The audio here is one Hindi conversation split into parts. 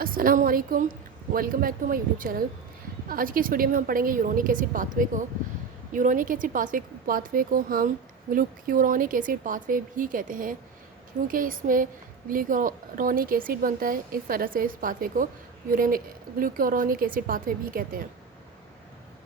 अस्सलाम वालेकुम। Welcome back to my YouTube channel. आज की इस वीडियो में हम पढ़ेंगे यूरोनिक एसिड पाथवे को। यूरोनिक एसिड पाथवे को हम ग्लूक्यूरोनिक एसिड पाथवे भी कहते हैं, क्योंकि इसमें ग्लूक्यूरोनिक एसिड बनता है। इस तरह से इस पाथवे को ग्लूक्यूरोनिक एसिड पाथवे भी कहते हैं।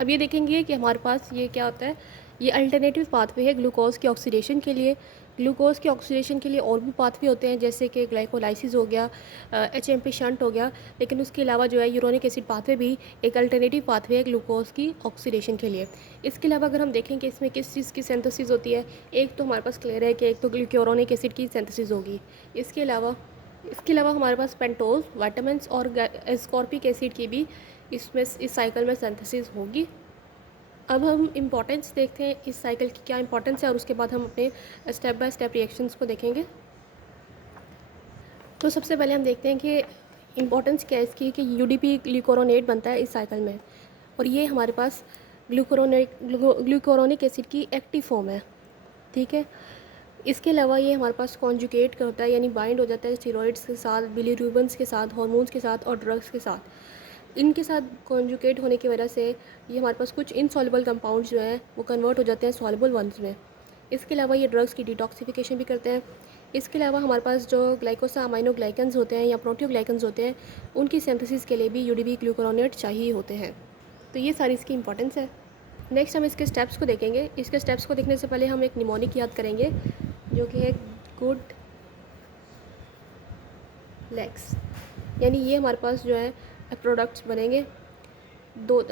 अब ये देखेंगे कि हमारे पास ये क्या होता है। ये अल्टरनेटिव पाथवे है ग्लूकोज की ऑक्सीडेशन के लिए। ग्लूकोज की ऑक्सीडेशन के लिए और भी पाथवे होते हैं, जैसे कि ग्लाइकोलाइसिस हो गया, एचएमपी शंट हो गया। लेकिन उसके अलावा जो है यूरोनिक एसिड पाथवे भी एक अल्टरनेटिव पाथवे है ग्लूकोज की ऑक्सीडेशन के लिए। इसके अलावा अगर हम देखें कि इसमें किस चीज़ की सिंथेसिस होती है, एक तो हमारे पास क्लियर है कि एक तो ग्लूक्यूरोनिक एसिड की सिंथेसिस होगी। इसके अलावा हमारे पास पेंटोज, विटामिन्स और एस्कॉर्बिक एसिड की भी इसमें इस साइकिल में सिंथेसिस होगी। अब हम इम्पोर्टेंस देखते हैं इस साइकिल की क्या इंपॉर्टेंस है, और उसके बाद हम अपने स्टेप बाय स्टेप रिएक्शंस को देखेंगे। तो सबसे पहले हम देखते हैं कि इम्पोर्टेंस क्या है इसकी, कि यूडीपी ग्लूकोरोनेट बनता है इस साइकिल में, और ये हमारे पास ग्लूकोरोनिक एसिड की एक्टिव फॉर्म है। ठीक है। इसके अलावा ये हमारे पास कॉन्जुगेट करता है, यानी बाइंड हो जाता है स्टेरॉइड्स के साथ, बिलीरुबिन्स के साथ, हार्मोन्स के साथ और ड्रग्स के साथ। इनके साथ कॉन्जुगेट होने की वजह से ये हमारे पास कुछ इनसॉल्युबल कंपाउंड्स जो हैं वो कन्वर्ट हो जाते हैं सॉल्युबल वंस में। इसके अलावा ये ड्रग्स की डिटॉक्सिफिकेशन भी करते हैं। इसके अलावा हमारे पास जो ग्लाइकोसा अमाइनोग्लाइकन्स होते हैं या प्रोटियोग्लाइकन्स होते हैं, उनकी सिंथेसिस के लिए भी यूडीपी ग्लूकोरोनेट चाहिए होते हैं। तो ये सारी इसकी इंपॉर्टेंस है। नेक्स्ट हम इसके स्टेप्स को देखेंगे। इसके स्टेप्स को देखने से पहले हम एक निमोनिक याद करेंगे, जो कि है गुड लेग्स। यानी ये हमारे पास जो है प्रोडक्ट्स बनेंगे। दो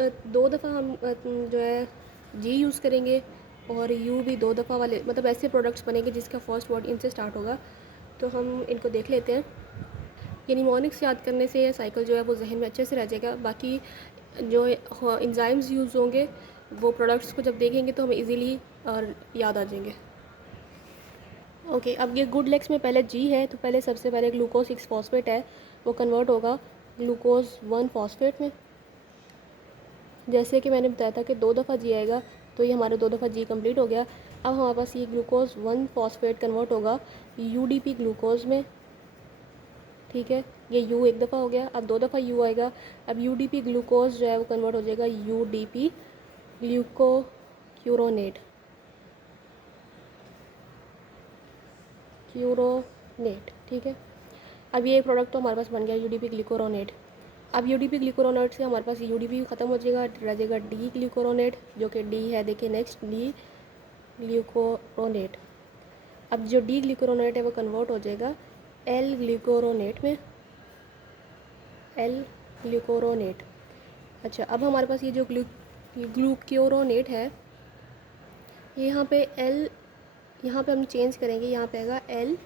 दफ़ा हम जो है जी यूज़ करेंगे, और यू भी दो दफ़ा वाले, मतलब ऐसे प्रोडक्ट्स बनेंगे जिसका फर्स्ट वर्ड इनसे स्टार्ट होगा। तो हम इनको देख लेते हैं। ये निमोनिक्स याद करने से ये साइकिल जो है वो जहन में अच्छे से रह जाएगा। बाकी जो इंजाइम्स यूज़ होंगे वो प्रोडक्ट्स को जब देखेंगे तो हमें इजीली याद आ जाएंगे। ओके, अब ये गुड लेग्स में पहले जी है, तो पहले सबसे पहले ग्लूकोज 6 फॉस्फेट है, वो कन्वर्ट होगा ग्लूकोज 1 फॉस्फेट में। जैसे कि मैंने बताया था कि दो दफ़ा जी आएगा, तो ये हमारा दो दफ़ा जी कंप्लीट हो गया। अब हमारे पास ये ग्लूकोज 1 फॉस्फेट कन्वर्ट होगा यूडीपी ग्लूकोज में। ठीक है, ये यू एक दफ़ा हो गया, अब दो दफ़ा यू आएगा। अब यूडीपी ग्लूकोज जो है वो कन्वर्ट हो जाएगा यूडीपी ग्लूकोक्यूरोनेट क्यूरोनेट। ठीक है। अब ये एक प्रोडक्ट तो हमारे पास बन गया यूडीपी ग्लूकोरोनेट। अब यूडीपी ग्लूकोरोनेट से हमारे पास यूडीपी ख़त्म हो जाएगा, रह जाएगा डी ग्लूकोरोनेट, जो कि डी है। देखिए नेक्स्ट डी ग्लूकोरोनेट। अब जो डी ग्लूकोरोनेट है वो कन्वर्ट हो जाएगा एल ग्लूकोरोनेट में, एल ग्लूकोरोनेट। अच्छा, अब हमारे पास ये जो ग्लूक्योरोनेट है, यहाँ पे एल, यहाँ पे हम चेंज करेंगे, यहाँ पे आएगा एल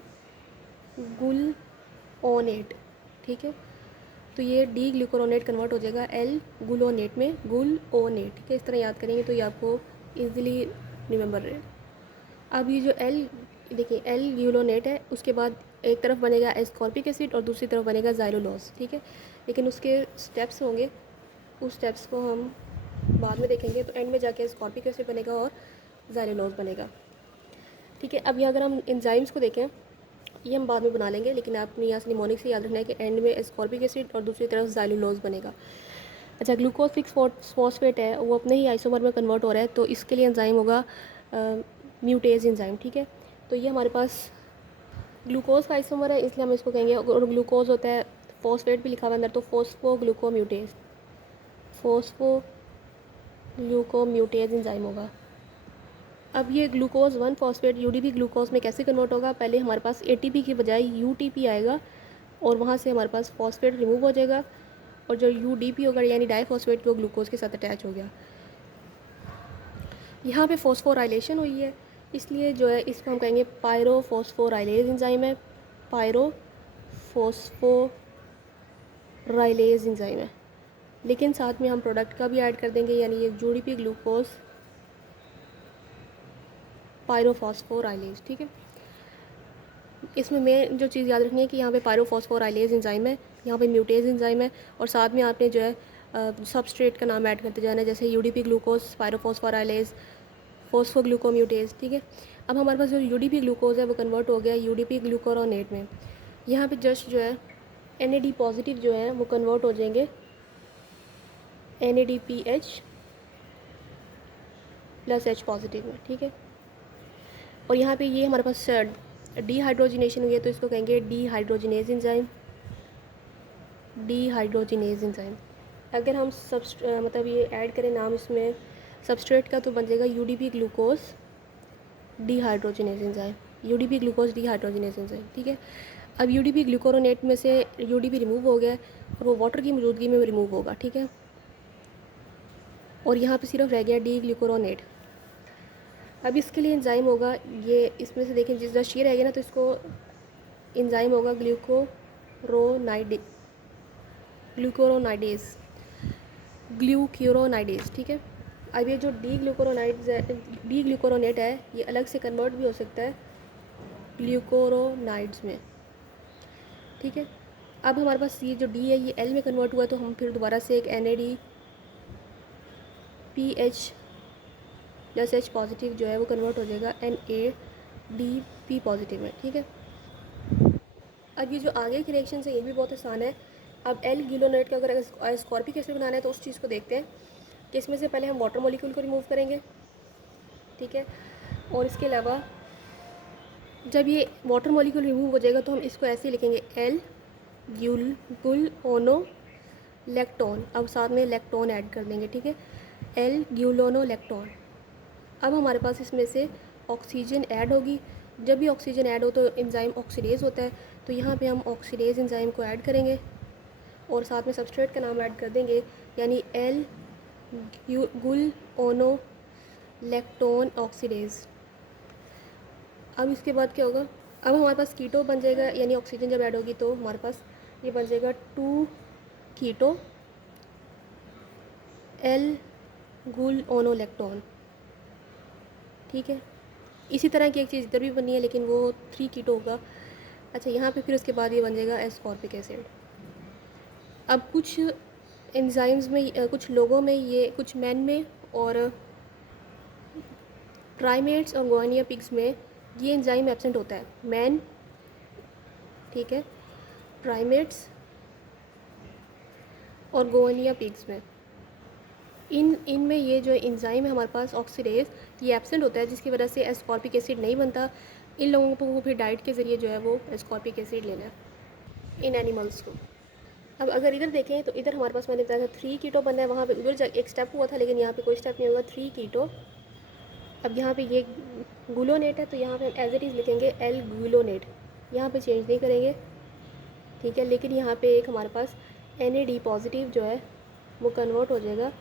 गुल ओनेट। ठीक है। तो ये डी ग्लूकोरोनेट कन्वर्ट हो जाएगा एल गुलोनेट में, गुल ओनेट। ठीक है, इस तरह याद करेंगे तो ये आपको इजीली रिमेंबर रहेगा। अब ये जो एल, देखिए एल ग्लूलोनेट है, उसके बाद एक तरफ बनेगा एस्कॉर्बिक एसिड और दूसरी तरफ बनेगा ज़ाइलोलोज। ठीक है, लेकिन उसके स्टेप्स होंगे, उस स्टेप्स को हम बाद में देखेंगे। तो एंड में जाके एस्कॉर्बिक एसिड बनेगा और ज़ाइलोलोज बनेगा। ठीक है। अब ये अगर हम एंजाइम्स को देखें, ये हम बाद में बना लेंगे, लेकिन आपने यहाँ से निमोनिक से याद रखना है कि एंड में एस्कॉर्बिक एसिड और दूसरी तरफ ज़ाइलोलोज बनेगा। अच्छा, ग्लूकोज 6 फॉस्फेट है, वो अपने ही आइसोमर में कन्वर्ट हो रहा है, तो इसके लिए एंजाइम होगा म्यूटेज एंजाइम। ठीक है। तो ये हमारे पास ग्लूकोज का आइसोमर है, इसलिए हम इसको कहेंगे, और ग्लूकोज होता है, फॉस्फेट भी लिखा हुआ अंदर, तो फोस्फोग्लूकोम्यूटेज, फोस्फोग्लूकोम्यूटेज एंजाइम होगा। अब ये ग्लूकोज 1 फॉस्फेट यूडीपी ग्लूकोज में कैसे कन्वर्ट होगा, पहले हमारे पास एटीपी की बजाय यूटीपी आएगा, और वहाँ से हमारे पास फॉस्फेट रिमूव हो जाएगा, और जो यूडीपी होगा यानी डाईफॉस्फेट, वो ग्लूकोज के साथ अटैच हो गया। यहाँ पे फॉस्फोराइलेशन हुई है, इसलिए जो है इसको हम कहेंगे पायरोफॉस्फोराइलेज एंजाइम है, पायरोफॉस्फोराइलेज एंजाइम है। लेकिन साथ में हम प्रोडक्ट का भी ऐड कर देंगे, यानी ये यूडीपी ग्लूकोज पायरोफॉस्फोराइलेज। ठीक है। इसमें मेन जो चीज़ याद रखनी है कि यहाँ पे पायरोफॉस्फोराइलेज एंजाइम है, यहाँ पे म्यूटेज एंजाइम है, और साथ में आपने जो है सबस्ट्रेट का नाम ऐड करते जाना है, जैसे यूडीपी ग्लूकोज पायरोफॉस्फोराइलेज फोस्फोग्लूकोम्यूटेज। ठीक है। अब हमारे पास जो यूडीपी ग्लूकोज है वो कन्वर्ट हो गया यूडीपी ग्लूकोरोनेट में। यहाँ पे जस्ट जो है NAD पॉजिटिव जो है वो कन्वर्ट हो जाएंगे NADPH प्लस H पॉजिटिव में, ठीक है। और यहाँ पे ये हमारे पास डीहाइड्रोजिनेशन हुई है तो इसको कहेंगे डीहाइड्रोजिनेज एंजाइम। डीहाइड्रोजिनेज एंजाइम अगर हम मतलब ये ऐड करें नाम इसमें सबस्ट्रेट का तो बन जाएगा UDP glucose dehydrogenase enzyme. UDP glucose dehydrogenase enzyme, ठीक है। अब UDP ग्लूकोरोनेट में से UDP रिमूव हो गया और वो वाटर की मौजूदगी में रिमूव होगा, ठीक है। और यहाँ पे सिर्फ रह गया डी ग्लूकोरोनेट। अब इसके लिए एंजाइम होगा, ये इसमें से देखें जिस जस्ट ये रहेगा ना तो इसको एंजाइम होगा ग्लूकोरोनाइडेज, ठीक है। अब ये जो डी ग्लूकोरोनेट है ये अलग से कन्वर्ट भी हो सकता है ग्लूकोरोनाइड्स में, ठीक है। अब हमारे पास ये जो डी है ये एल में कन्वर्ट हुआ तो हम फिर दोबारा से एक NADPH प्लस H पॉजिटिव जो है वो कन्वर्ट हो जाएगा NADP पॉजिटिव में, ठीक है। अब ये जो आगे की रिएक्शन है ये भी बहुत आसान है। अब एल ग्लूकोरोनेट का अगर एस्कॉर्बिक एसिड बनाना है तो उस चीज़ को देखते हैं कि इसमें से पहले हम वाटर मॉलिक्यूल को रिमूव करेंगे, ठीक है। और इसके अलावा जब ये वाटर मॉलिक्यूल रिमूव हो जाएगा तो हम इसको ऐसे लिखेंगे एल ग्लूकोनोलेक्टोन। अब साथ में लेक्टोन ऐड कर देंगे, ठीक है, एल ग्लूकोनोलेक्टोन। अब हमारे पास इसमें से ऑक्सीजन ऐड होगी। जब भी ऑक्सीजन ऐड हो तो एंजाइम ऑक्सीडेज होता है तो यहाँ पे हम ऑक्सीडेज एंजाइम को ऐड करेंगे और साथ में सबस्ट्रेट का नाम ऐड कर देंगे यानी एल ग्लूकोनोलेक्टोन ऑक्सीडेज। अब इसके बाद क्या होगा, अब हमारे पास कीटो बन जाएगा यानी ऑक्सीजन जब ऐड होगी तो हमारे पास ये बन जाएगा 2 कीटो एल ग्लूकोनोलेक्टोन, ठीक है। इसी तरह की एक चीज़ इधर भी बनी है लेकिन वो 3 कीटो होगा। अच्छा यहाँ पे फिर उसके बाद ये बन जाएगा एस्कॉर्बिक एसिड। अब कुछ एंजाइम्स में कुछ लोगों में ये कुछ मैन में और प्राइमेट्स और गोनिया पिग्स में ये एंजाइम एब्सेंट होता है। मैन, ठीक है, प्राइमेट्स और गोनिया पिग्स में इनमें ये जो एंजाइम है हमारे पास ऑक्सीडेज ये एब्सेंट होता है जिसकी वजह से एस्कॉर्बिक एसिड नहीं बनता। इन लोगों को फिर डाइट के ज़रिए जो है वो एस्कॉर्बिक एसिड लेना है इन एनिमल्स को। अब अगर इधर देखें तो इधर हमारे पास मैंने बताया था 3 कीटो बनना है, वहाँ पे उधर एक स्टेप हुआ था लेकिन यहाँ पे कोई स्टेप नहीं होगा, 3 कीटो। अब यहाँ पे ये ग्लूकोनेट है तो यहाँ पे हम एज इट इज़ लिखेंगे एल ग्लूकोनेट, यहाँ पे चेंज नहीं करेंगे, ठीक है। लेकिन यहाँ पे एक हमारे पास NAD पॉजिटिव जो है वो कन्वर्ट हो जाएगा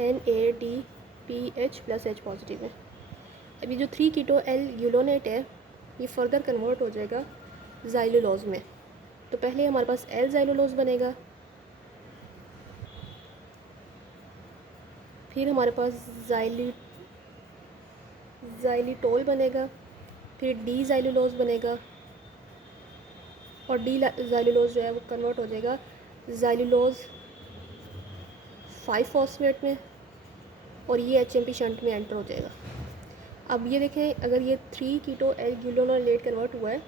NADPH प्लस H पॉजिटिव में। अभी जो 3 कीटो एल ग्लूकोनेट है ये फर्दर कन्वर्ट हो जाएगा ज़ाइलुलोज में। तो पहले हमारे पास एल ज़ाइलुलोज बनेगा, फिर हमारे पास ज़ाइलिटोल बनेगा, फिर डी ज़ाइलुलोज बनेगा और डी ज़ाइलुलोज जो है वो कन्वर्ट हो जाएगा ज़ाइलुलोज 5-फॉस्फेट में और ये HMP शंट में एंटर हो जाएगा। अब ये देखें अगर ये 3 कीटो एल ग्लूकोनेट कन्वर्ट हुआ है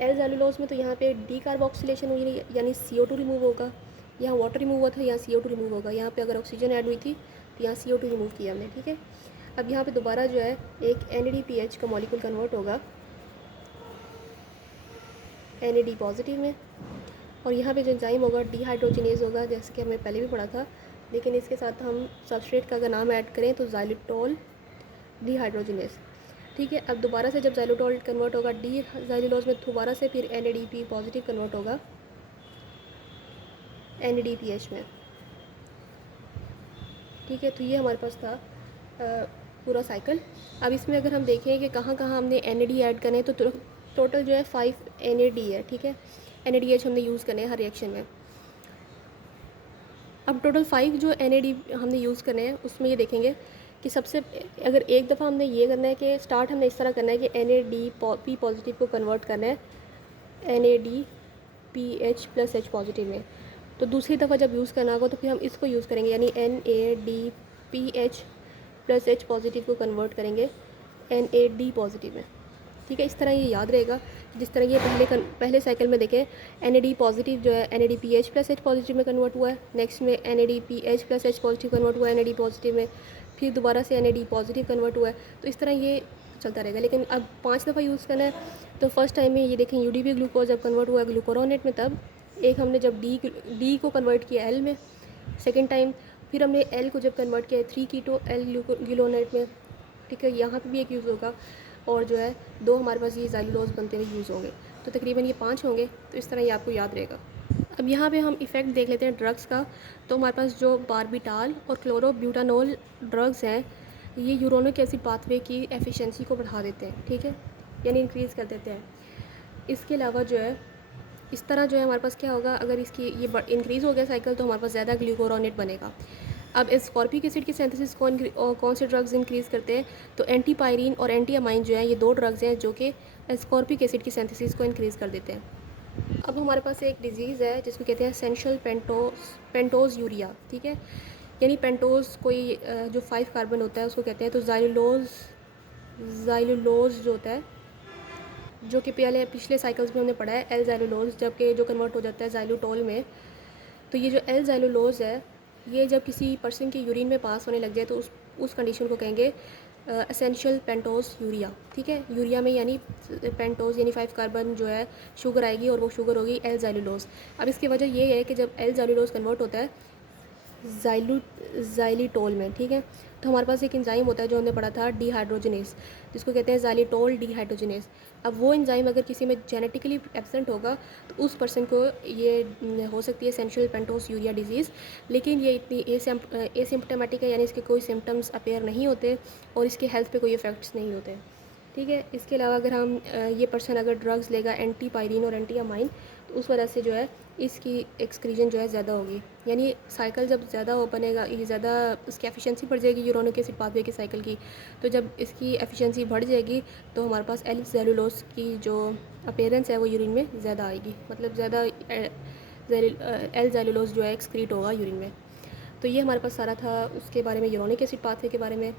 एल ज़ाइलुलोज में तो यहाँ पे डी कार्बोक्सिलेशन हुई यानी CO2 रिमूव होगा। यहाँ वाटर रिमूव हुआ था, यहाँ CO2 रिमूव होगा। यहाँ पे अगर ऑक्सीजन ऐड हुई थी तो यहाँ CO2 रिमूव किया हमने, ठीक है। अब यहाँ पे दोबारा जो है एक NADPH का मॉलिक्यूल कन्वर्ट होगा NAD पॉजिटिव में और यहाँ पे जो एंजाइम होगा डीहाइड्रोजिनेज होगा जैसे कि हमने पहले भी पढ़ा था। लेकिन इसके साथ हम सबस्ट्रेट का अगर नाम ऐड करें तो ज़ाइलिटोल डीहाइड्रोजिनेज, ठीक है। अब दोबारा से जब ज़ाइलिटोल कन्वर्ट होगा डी ज़ाइलुलोज में दोबारा से फिर NADP पॉजिटिव कन्वर्ट होगा NADPH में, ठीक है। तो ये हमारे पास था पूरा साइकिल। अब इसमें अगर हम देखें कि कहाँ कहाँ हमने NAD ऐड करने तो टोटल जो है 5 NAD है, ठीक है। NADH हमने यूज़ करने हैं हर रिएक्शन में। अब टोटल 5 जो NAD हमने यूज़ करने हैं उसमें ये देखेंगे कि सबसे अगर एक दफ़ा हमने ये करना है कि स्टार्ट हमने इस तरह करना है कि NADP पॉजिटिव को कन्वर्ट करना है NADPH प्लस H पॉजिटिव में, तो दूसरी दफ़ा जब यूज़ करना होगा तो फिर हम इसको यूज़ करेंगे यानी NADPH प्लस H पॉजिटिव को कन्वर्ट करेंगे NAD पॉजिटिव में। ठीक है। इस तरह ये याद रहेगा, जिस तरह ये पहले साइकिल में देखें NAD पॉजिटिव जो है NADPH प्लस H पॉजिटिव में कन्वर्ट हुआ है, नेक्स्ट में NADPH plus H positive convert हुआ है NAD पॉजिटिव में, फिर दोबारा से NAD पॉजिटिव कन्वर्ट हुआ है। तो इस तरह ये चलता रहेगा। लेकिन अब 5 दफ़ा यूज़ करना है। तो फर्स्ट टाइम में ये देखें UDP ग्लूकोज जब कन्वर्ट हुआ है ग्लूकोरोनेट में, तब एक हमने जब डी को कन्वर्ट किया L में सेकेंड टाइम, फिर हमने L को जब कन्वर्ट किया 3 कीटो L ग्लूकोरोनेट में, ठीक है। यहाँ पे भी एक यूज़ होगा और जो है 2 हमारे पास ये ज़ाइलुलोज बनते हुए यूज़ होंगे। तो तकरीबन ये 5 होंगे। तो इस तरह ये आपको याद रहेगा। अब यहाँ पे हम इफ़ेक्ट देख लेते हैं ड्रग्स का। तो हमारे पास जो बारबिटाल और क्लोरोब्यूटानोल ड्रग्स हैं, ये यूरोनिक एसिड पाथवे की एफिशिएंसी को बढ़ा देते हैं, ठीक है, यानी इंक्रीज़ कर देते हैं। इसके अलावा जो है इस तरह जो है हमारे पास क्या होगा, अगर इसकी ये इंक्रीज़ हो गया साइकिल तो हमारे पास ज़्यादा ग्लूकोरोनेट बनेगा। अब एस्कॉर्बिक एसिड की सिंथेसिस कौन से ड्रग्स इंक्रीज़ करते हैं, तो एंटीपायरीन और एंटीअमाइन जो है ये 2 ड्रग्स हैं जो कि एस्कॉर्बिक एसिड की सिंथेसिस को इंक्रीज़ कर देते हैं। अब हमारे पास एक डिजीज़ है जिसको कहते हैं एसेंशियल पेंटोज़ यूरिया, ठीक है। यानी पेंटोज़ कोई जो 5 कार्बन होता है उसको कहते हैं। तो ज़ाइलुलोज़ जो होता है, जो कि पिछले साइकिल्स में हमने पढ़ा है एल ज़ाइलुलोज़, जबकि जो कन्वर्ट हो जाता है ज़ाइलुटोल में। तो ये जो एल ज़ाइलुलोज़ है, ये जब किसी पर्सन के यूरिन में पास होने लग जाए तो उस कंडीशन को कहेंगे एसेंशियल पेंटोज़ यूरिया, ठीक है। यूरिया में यानी पेंटोज़ यानी 5 कार्बन जो है शुगर आएगी और वो शुगर होगी एल ज़ाइलुलोज़। अब इसकी वजह ये है कि जब एल ज़ाइलुलोज़ कन्वर्ट होता है ज़ाइलिटोल में, ठीक है, तो हमारे पास एक एंजाइम होता है जो हमने पढ़ा था डिहाइड्रोजनेस, जिसको कहते हैं ज़ाइलिटोल डिहाइड्रोजनेस। अब वो एंजाइम अगर किसी में जेनेटिकली एब्सेंट होगा तो उस पर्सन को ये हो सकती है एसेंशियल पेंटोस यूरिया डिजीज़। लेकिन ये इतनी एसिम्प्टोमेटिक है, यानी इसके कोई सिम्टम्स अपेयर नहीं होते और इसके हेल्थ पे कोई इफ़ेक्ट्स नहीं होते, ठीक है। इसके अलावा अगर हम ये पर्सन अगर ड्रग्स लेगा एंटीपायरीन और एंटीअमाइन, तो उस वजह से जो है इसकी एक्सक्रीजन जो है ज़्यादा होगी, यानी साइकिल जब ज़्यादा हो बनेगा, ये ज़्यादा उसकी एफिशिएंसी बढ़ जाएगी यूरोनिक एसिड पाथवे की साइकिल की। तो जब इसकी एफिशिएंसी बढ़ जाएगी तो हमारे पास एल ज़ैलुलोज की जो अपेयरेंस है वो यूरिन में ज़्यादा आएगी, मतलब ज़्यादा एल ज़ैलुलोज जो है एक्सक्रीट होगा यूरिन में। तो ये हमारे पास सारा था उसके बारे में, यूरोनिक एसिड पाथवे के बारे में।